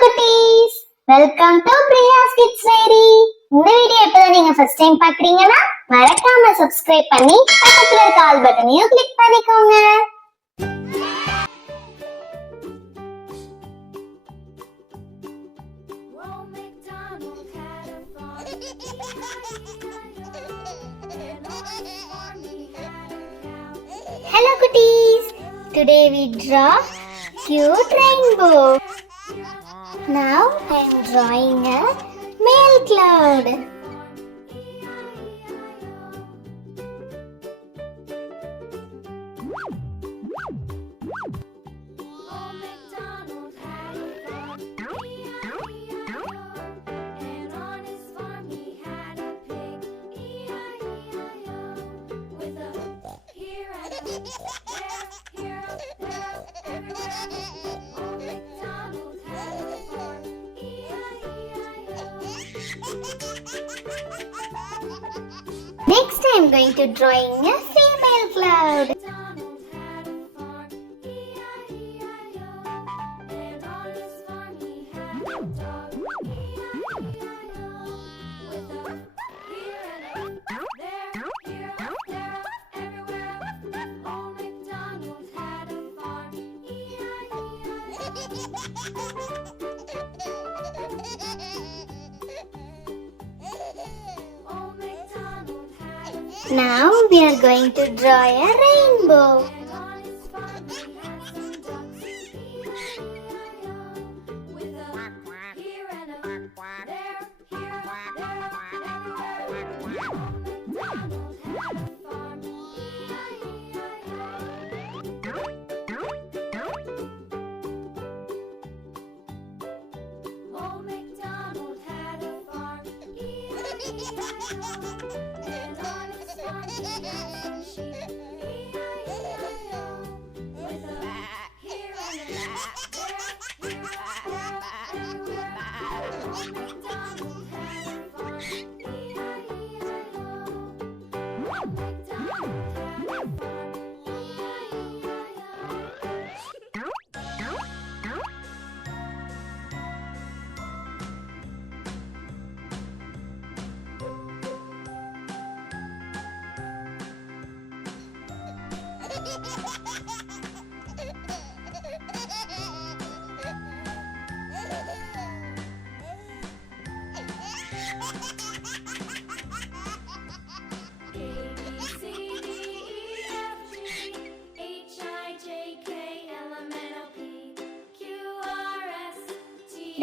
குட்டீஸ், welcome to Priya's kids diary. இந்த video இப்பதான் நீங்க ஃபர்ஸ்ட் டைம் பாக்குறீங்கன்னா மறக்காம சப்ஸ்கிரைப் பண்ணி பக்கத்துல இருக்க ஆல் பட்டனையும் கிளிக் பண்ணிக்கோங்க. Hello cuties, today we draw cute rainbow. Now I am drawing a male cloud. Next I am going to drawing a female cloud. Now we are going to draw a rainbow.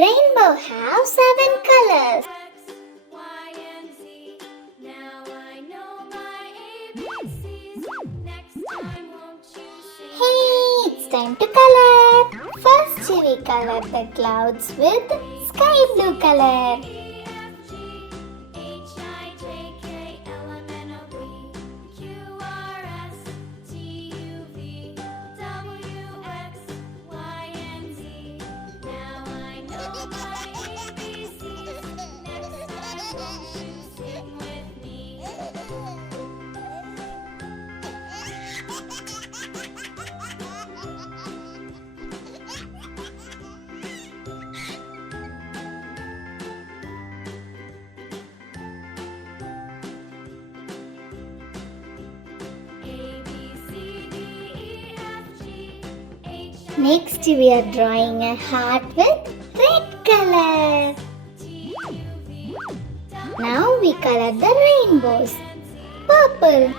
Rainbow have 7 colors. Hey, it's time to color. First we color the clouds with sky blue color. Next we are drawing a heart with red color. Now we color the rainbows. Purple.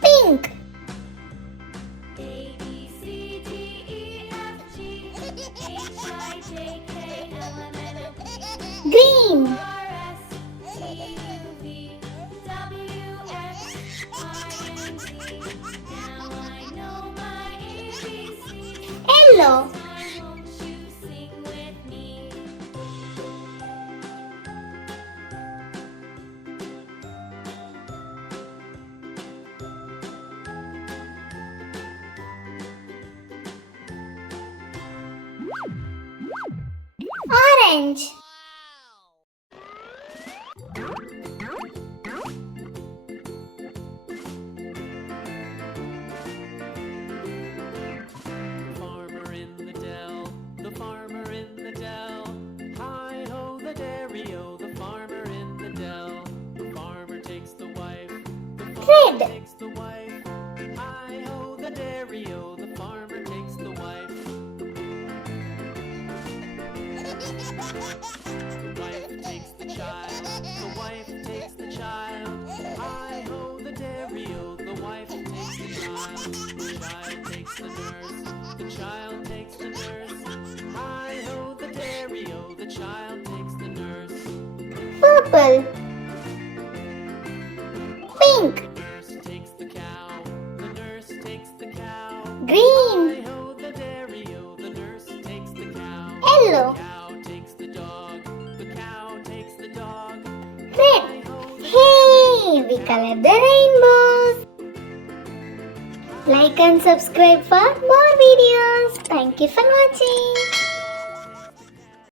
Pink. Green. Yellow. Orange. Purple. Pink. Green. Yellow. Red. Hey, we colored the rainbows. Like and subscribe for more videos. Thank you for watching.